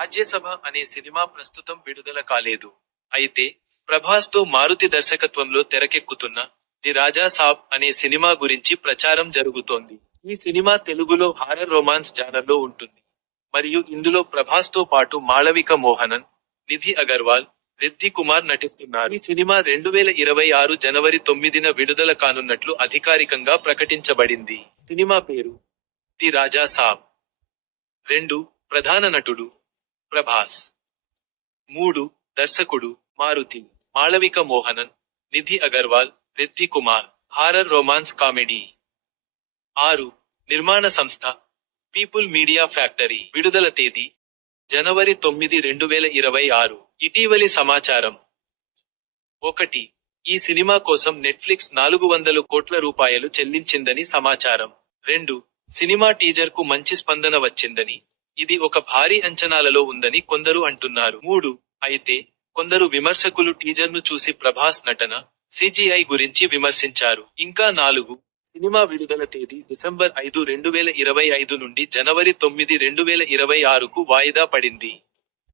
రాజ్యసభ అనే సినిమా ప్రస్తుతం విడుదల కాలేదు. అయితే ప్రభాస్తో మారుతి దర్శకత్వంలో తెరకెక్కుతున్న ది రాజా సాబ్ అనే సినిమా గురించి ప్రచారం జరుగుతోంది. ఈ సినిమా తెలుగులో హారర్ రొమాన్స్ జానర్లో ఉంటుంది. మరియు ఇందులో ప్రభాస్తో పాటు మాళవిక మోహనన్ నిధి అగర్వాల్ రిద్ధి కుమార్ నటిస్తున్నారు. ఈ సినిమా రెండు వేల ఇరవై ఆరు జనవరి తొమ్మిదిన విడుదల కానున్నట్లు అధికారికంగా ప్రకటించబడింది. సినిమా పేరు ది రాజా సాబ్. రెండు ప్రధాన నటుడు ప్రభాస్. మూడు దర్శకుడు Maruthi. Malavika Mohanan Nidhi Agarwal Riddhi Kumar horror romance comedy. ఆరు నిర్మాణ సంస్థ పీపుల్ మీడియా ఫ్యాక్టరీ విడుదల తేదీ జనవరి తొమ్మిది రెండు వేల ఇరవై ఆరు. ఇటీవలి సమాచారం. ఒకటి ఈ సినిమా కోసం నెట్ఫ్లిక్స్ నాలుగు వందల కోట్ల రూపాయలు చెల్లించిందని సమాచారం. రెండు సినిమా టీజర్కు మంచి స్పందన వచ్చిందని ఇది ఒక భారీ అంచనాలలో ఉందని కొందరు అంటున్నారు. మూడు. అయితే కొందరు విమర్శకులు టీజర్ను చూసి ప్రభాస్ నటన సిజిఐ గురించి విమర్శించారు. ఇంకా నాలుగు. సినిమా విడుదల తేదీ డిసెంబర్ ఐదు రెండు వేల ఇరవై ఐదు నుండి జనవరి తొమ్మిది రెండు వేల ఇరవై ఆరుకు వాయిదా పడింది.